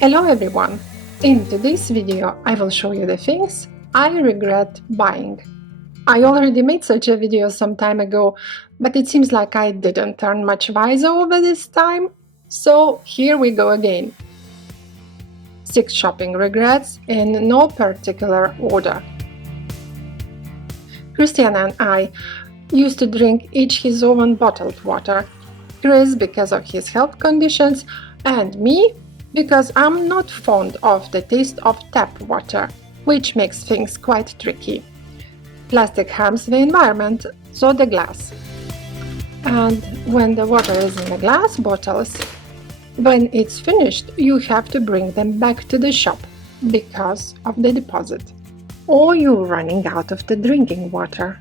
Hello everyone! In today's video I will show you the things I regret buying. I already made such a video some time ago, but it seems like I didn't turn much wiser over this time, so here we go again. 6 shopping regrets in no particular order. Christian and I used to drink each his own bottled water. Chris because of his health conditions, and me because I'm not fond of the taste of tap water, which makes things quite tricky. Plastic harms the environment, so the glass. And when the water is in the glass bottles, when it's finished, you have to bring them back to the shop because of the deposit. Or you're running out of the drinking water.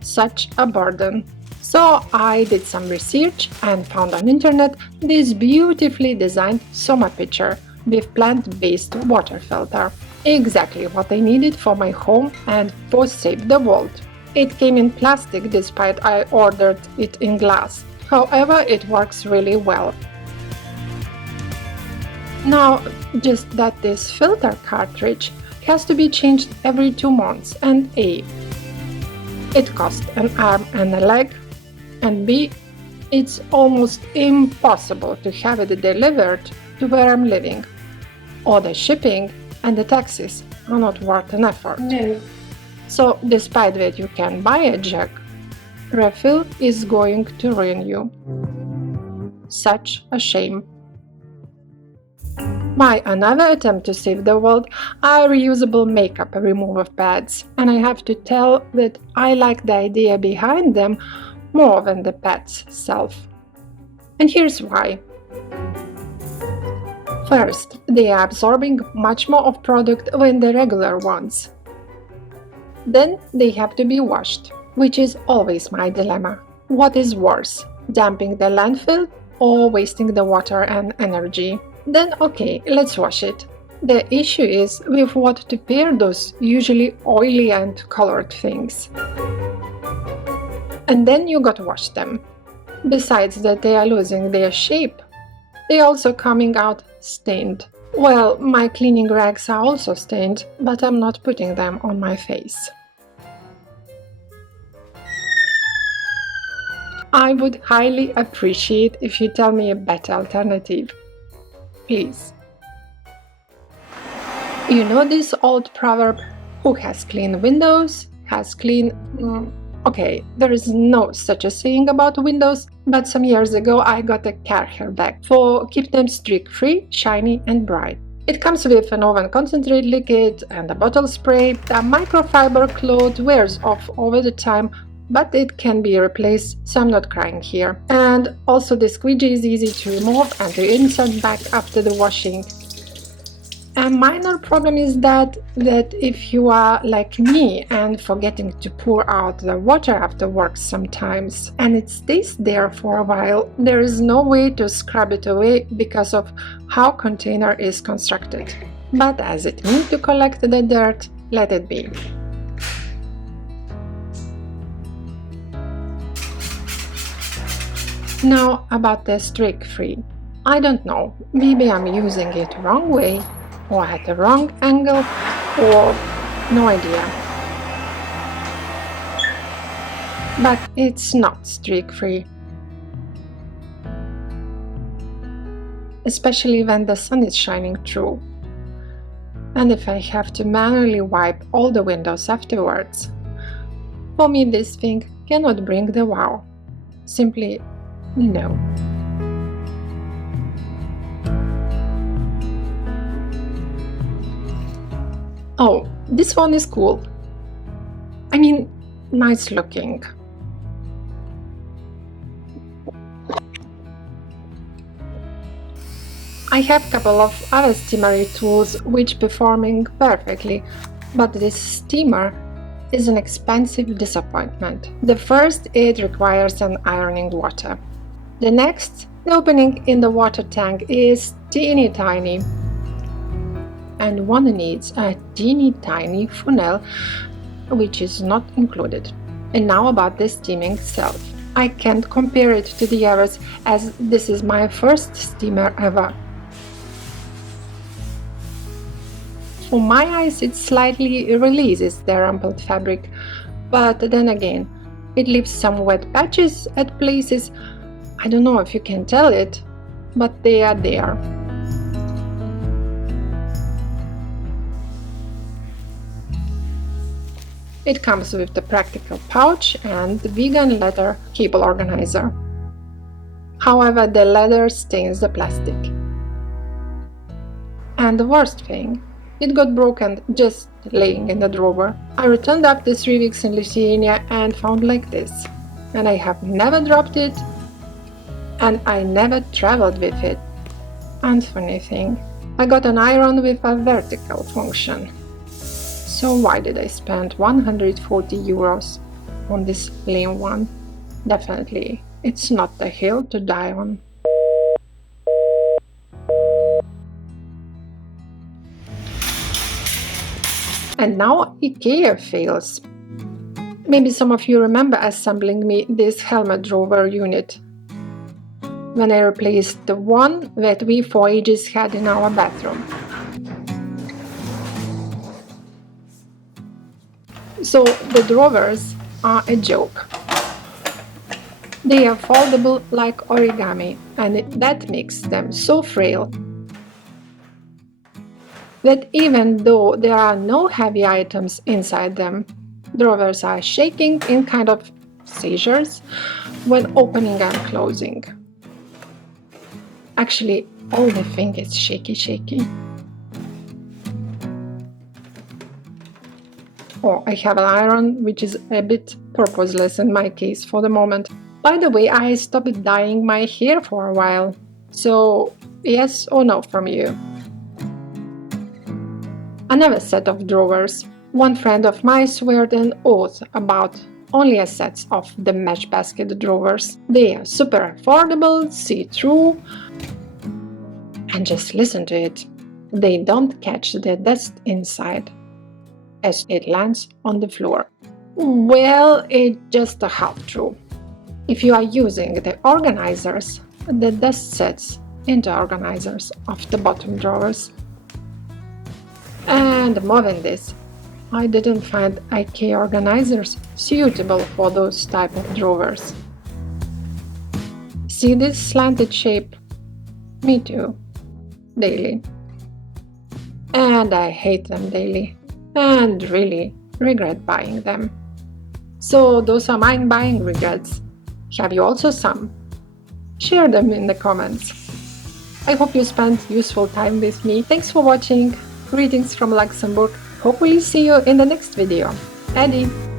Such a burden. So I did some research and found on internet this beautifully designed Soma pitcher with plant-based water filter. Exactly what I needed for my home and for Save the World. It came in plastic despite I ordered it in glass. However, it works really well. Now, just that this filter cartridge has to be changed every 2 months, and A, it costs an arm and a leg, and B, it's almost impossible to have it delivered to where I'm living. Or the shipping and the taxes are not worth an effort. No. So despite that you can buy a jug, refill is going to ruin you. Such a shame. My another attempt to save the world are reusable makeup remover pads, and I have to tell that I like the idea behind them more than the pads self. And here's why. First, they are absorbing much more of product than the regular ones. Then they have to be washed, which is always my dilemma. What is worse, dumping the landfill or wasting the water and energy? Then okay, let's wash it. The issue is with what to pair those usually oily and colored things. And then you got to wash them. Besides that they are losing their shape, they are also coming out stained. Well, my cleaning rags are also stained, but I'm not putting them on my face. I would highly appreciate if you tell me a better alternative. Please. You know this old proverb, who has clean windows has clean... Okay, there is no such a saying about windows, but some years ago I got a car hair bag for keep them streak-free, shiny and bright. It comes with an oven concentrate liquid and a bottle spray. The microfiber cloth wears off over the time, but it can be replaced, so I'm not crying here. And also the squeegee is easy to remove and to insert back after the washing. A minor problem is that if you are like me and forgetting to pour out the water afterwards sometimes, and it stays there for a while, there is no way to scrub it away because of how container is constructed. But as it needs to collect the dirt, let it be. Now about the streak-free. I don't know, maybe I'm using it wrong way, or at the wrong angle, or no idea. But it's not streak-free. Especially when the sun is shining through. And if I have to manually wipe all the windows afterwards. For me this thing cannot bring the wow. Simply no. Oh, this one is cool. I mean, nice looking. I have a couple of other steamery tools which performing perfectly, but this steamer is an expensive disappointment. The first, it requires an ironing water. The next, the opening in the water tank is teeny tiny. And one needs a teeny tiny funnel, which is not included. And now about the steaming itself. I can't compare it to the others as this is my first steamer ever. For my eyes, it slightly releases the rumpled fabric, but then again, it leaves some wet patches at places. I don't know if you can tell it, but they are there. It comes with the practical pouch and the vegan leather cable organizer. However, the leather stains the plastic. And the worst thing, it got broken just laying in the drawer. I returned after 3 weeks in Lithuania and found like this. And I have never dropped it, and I never traveled with it. And funny thing, I got an iron with a vertical function. So why did I spend 140 euros on this lame one? Definitely, it's not the hill to die on. And now IKEA fails. Maybe some of you remember assembling me this helmet drawer unit when I replaced the one that we for ages had in our bathroom. So the drawers are a joke. They are foldable like origami, and that makes them so frail that even though there are no heavy items inside them, drawers are shaking in kind of seizures when opening and closing. Actually, all the thing is shaky. Oh, I have an iron, which is a bit purposeless in my case for the moment. By the way, I stopped dyeing my hair for a while. So, yes or no from you? Another set of drawers. One friend of mine swore an oath about only a set of the mesh basket drawers. They are super affordable, see-through, and just listen to it. They don't catch the dust inside as it lands on the floor. Well, it's just a half true. If you are using the organizers, the dust sets into organizers of the bottom drawers. And more than this, I didn't find IKEA organizers suitable for those type of drawers. See this slanted shape? Me too. Daily. And I hate them daily. And really regret buying them. So those are my buying regrets. Have you also some? Share them in the comments. I hope you spent useful time with me. Thanks for watching. Greetings from Luxembourg. Hopefully see you in the next video. Eddie.